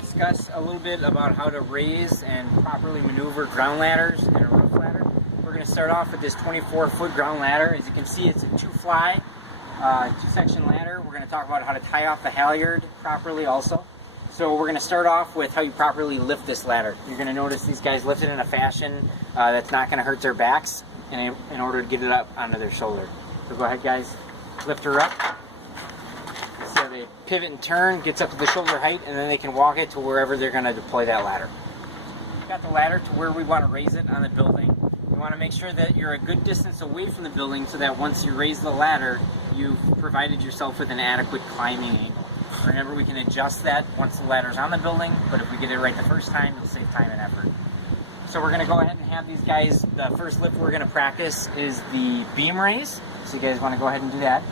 Discuss a little bit about how to raise and properly maneuver ground ladders and a roof ladder. We're going to start off with this 24-foot ground ladder. As you can see, it's a two-fly, two-section ladder. We're going to talk about how to tie off the halyard properly also. So we're going to start off with how you properly lift this ladder. You're going to notice these guys lift it in a fashion that's not going to hurt their backs in order to get it up onto their shoulder. So go ahead, guys, lift her up. So they pivot and turn, gets up to the shoulder height, and then they can walk it to wherever they're going to deploy that ladder. We've got the ladder to where we want to raise it on the building. You want to make sure that you're a good distance away from the building so that once you raise the ladder, you've provided yourself with an adequate climbing angle. Remember, we can adjust that once the ladder's on the building, but if we get it right the first time, it'll save time and effort. So we're going to go ahead and have these guys, the first lift we're going to practice is the beam raise. So you guys want to go ahead and do that.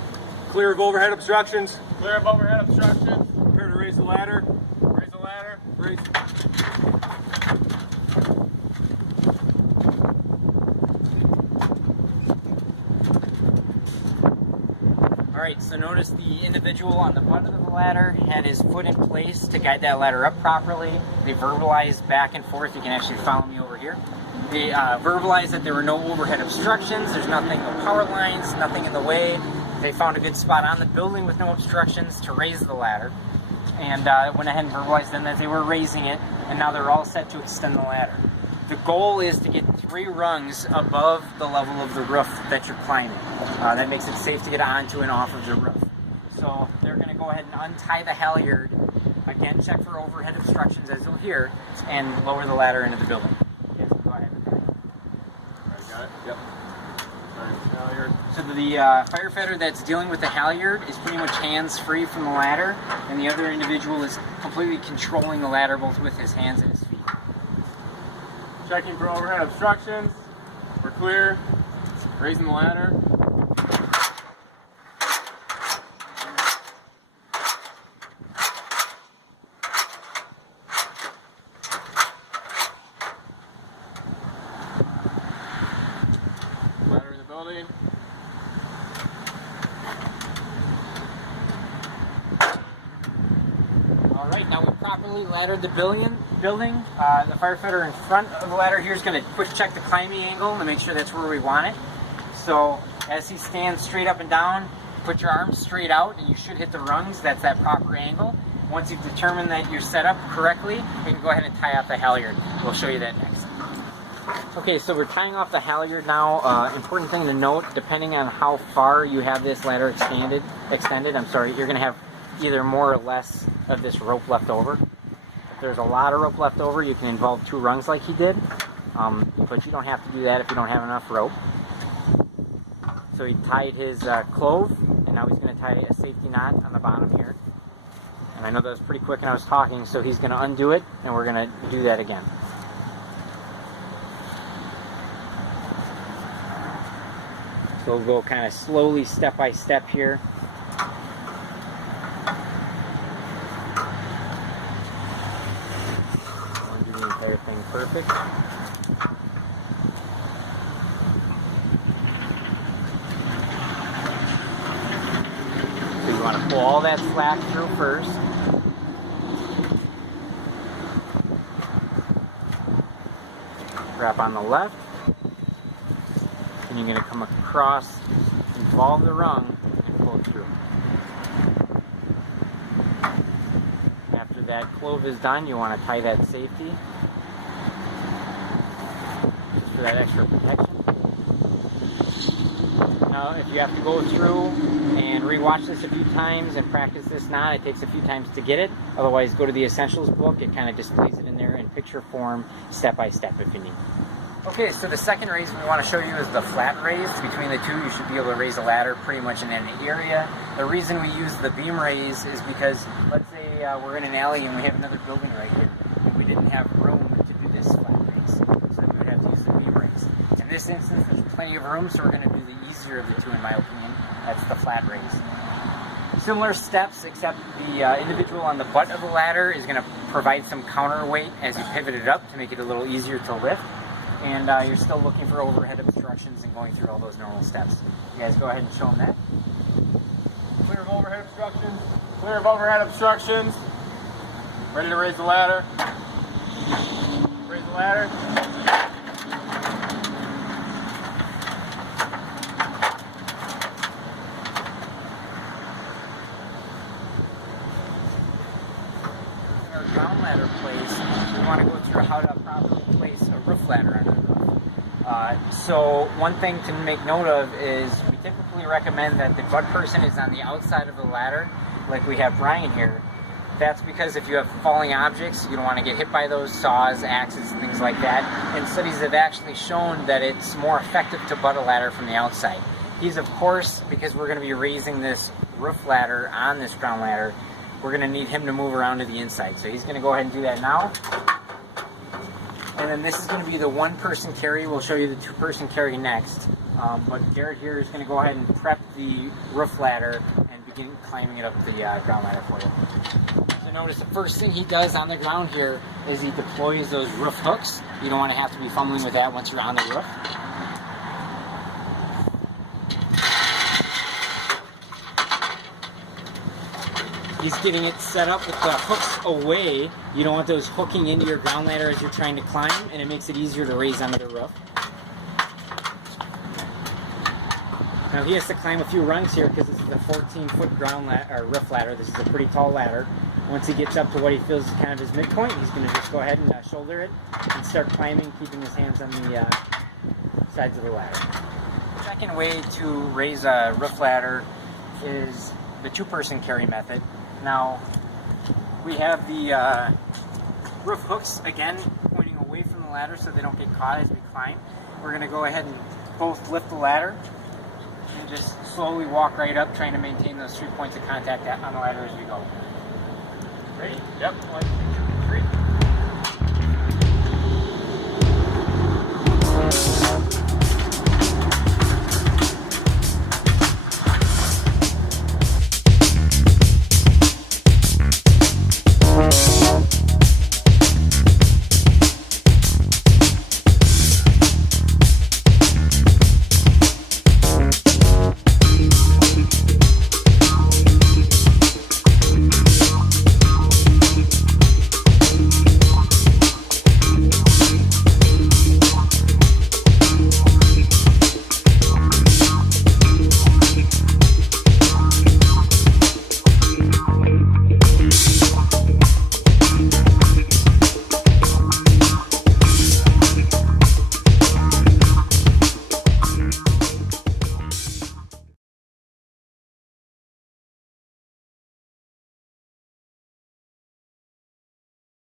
Clear of overhead obstructions. Clear of overhead obstructions. Prepare to raise the ladder. Raise the ladder. Raise. Alright, so notice the individual on the butt of the ladder had his foot in place to guide that ladder up properly. They verbalized back and forth. You can actually follow me over here. They verbalized that there were no overhead obstructions. There's nothing, no power lines, nothing in the way. They found a good spot on the building with no obstructions to raise the ladder. And went ahead and verbalized then that they were raising it, and now they're all set to extend the ladder. The goal is to get 3 rungs above the level of the roof that you're climbing. That makes it safe to get onto and off of the roof. So they're going to go ahead and untie the halyard, again check for overhead obstructions as you'll hear, and lower the ladder into the building. Yes, go ahead with that. Alright, got it? Yep. Alright, halyard. So the firefighter that's dealing with the halyard is pretty much hands-free from the ladder, and the other individual is completely controlling the ladder both with his hands and his feet. Checking for overhead obstructions. We're clear. Raising the ladder. Ladder in the building. Alright, now we properly laddered the building. The firefighter in front of the ladder here is going to quick check the climbing angle to make sure that's where we want it. So as he stands straight up and down, put your arms straight out and you should hit the rungs. That's that proper angle. Once you've determined that you're set up correctly, you can go ahead and tie off the halyard. We'll show you that next. Okay, so we're tying off the halyard now. Important thing to note, depending on how far you have this ladder extended, you're going to have either more or less of this rope left over. If there's a lot of rope left over, you can involve 2 rungs like he did, but you don't have to do that if you don't have enough rope. So he tied his clove, and now he's going to tie a safety knot on the bottom here. And I know that was pretty quick when I was talking, so he's going to undo it, and we're going to do that again. So we'll go kind of slowly, step by step here. Undo the entire thing perfect. So you want to pull all that slack through first. Wrap on the left. And you're going to come across, involve the rung, and pull it through. After that clove is done, you want to tie that safety, just for that extra protection. Now, if you have to go through and rewatch this a few times and practice this knot, it takes a few times to get it. Otherwise, go to the Essentials book. It kind of displays it in there in picture form, step by step if you need. Okay, so the second raise we want to show you is the flat raise. Between the two, you should be able to raise a ladder pretty much in any area. The reason we use the beam raise is because, let's say we're in an alley and we have another building right here, and we didn't have room to do this flat raise, so we would have to use the beam raise. In this instance, there's plenty of room, so we're going to do the easier of the two, in my opinion. That's the flat raise. Similar steps, except the individual on the butt of the ladder is going to provide some counterweight as you pivot it up to make it a little easier to lift. and you're still looking for overhead obstructions and going through all those normal steps. You guys go ahead and show them that. Clear of overhead obstructions. Clear of overhead obstructions. Ready to raise the ladder. Raise the ladder. Our ground ladder place, we want to go through how to properly place a roof ladder on the roof. So one thing to make note of is we typically recommend that the butt person is on the outside of the ladder, like we have Brian here. That's because if you have falling objects, you don't want to get hit by those saws, axes, and things like that. And studies have actually shown that it's more effective to butt a ladder from the outside. He's, of course, because we're going to be raising this roof ladder on this ground ladder, we're going to need him to move around to the inside. So he's going to go ahead and do that now. And then this is going to be the one-person carry. We'll show you the two-person carry next. But Garrett here is going to go ahead and prep the roof ladder and begin climbing it up the ground ladder for you. So notice the first thing he does on the ground here is he deploys those roof hooks. You don't want to have to be fumbling with that once you're on the roof. He's getting it set up with the hooks away. You don't want those hooking into your ground ladder as you're trying to climb, and it makes it easier to raise onto the roof. Now he has to climb a few rungs here because this is a 14-foot roof ladder. This is a pretty tall ladder. Once he gets up to what he feels is kind of his midpoint, he's going to just go ahead and shoulder it and start climbing, keeping his hands on the sides of the ladder. The second way to raise a roof ladder is the two-person carry method. Now, we have the roof hooks, again, pointing away from the ladder so they don't get caught as we climb. We're going to go ahead and both lift the ladder and just slowly walk right up, trying to maintain those 3 points of contact on the ladder as we go. Ready? Yep.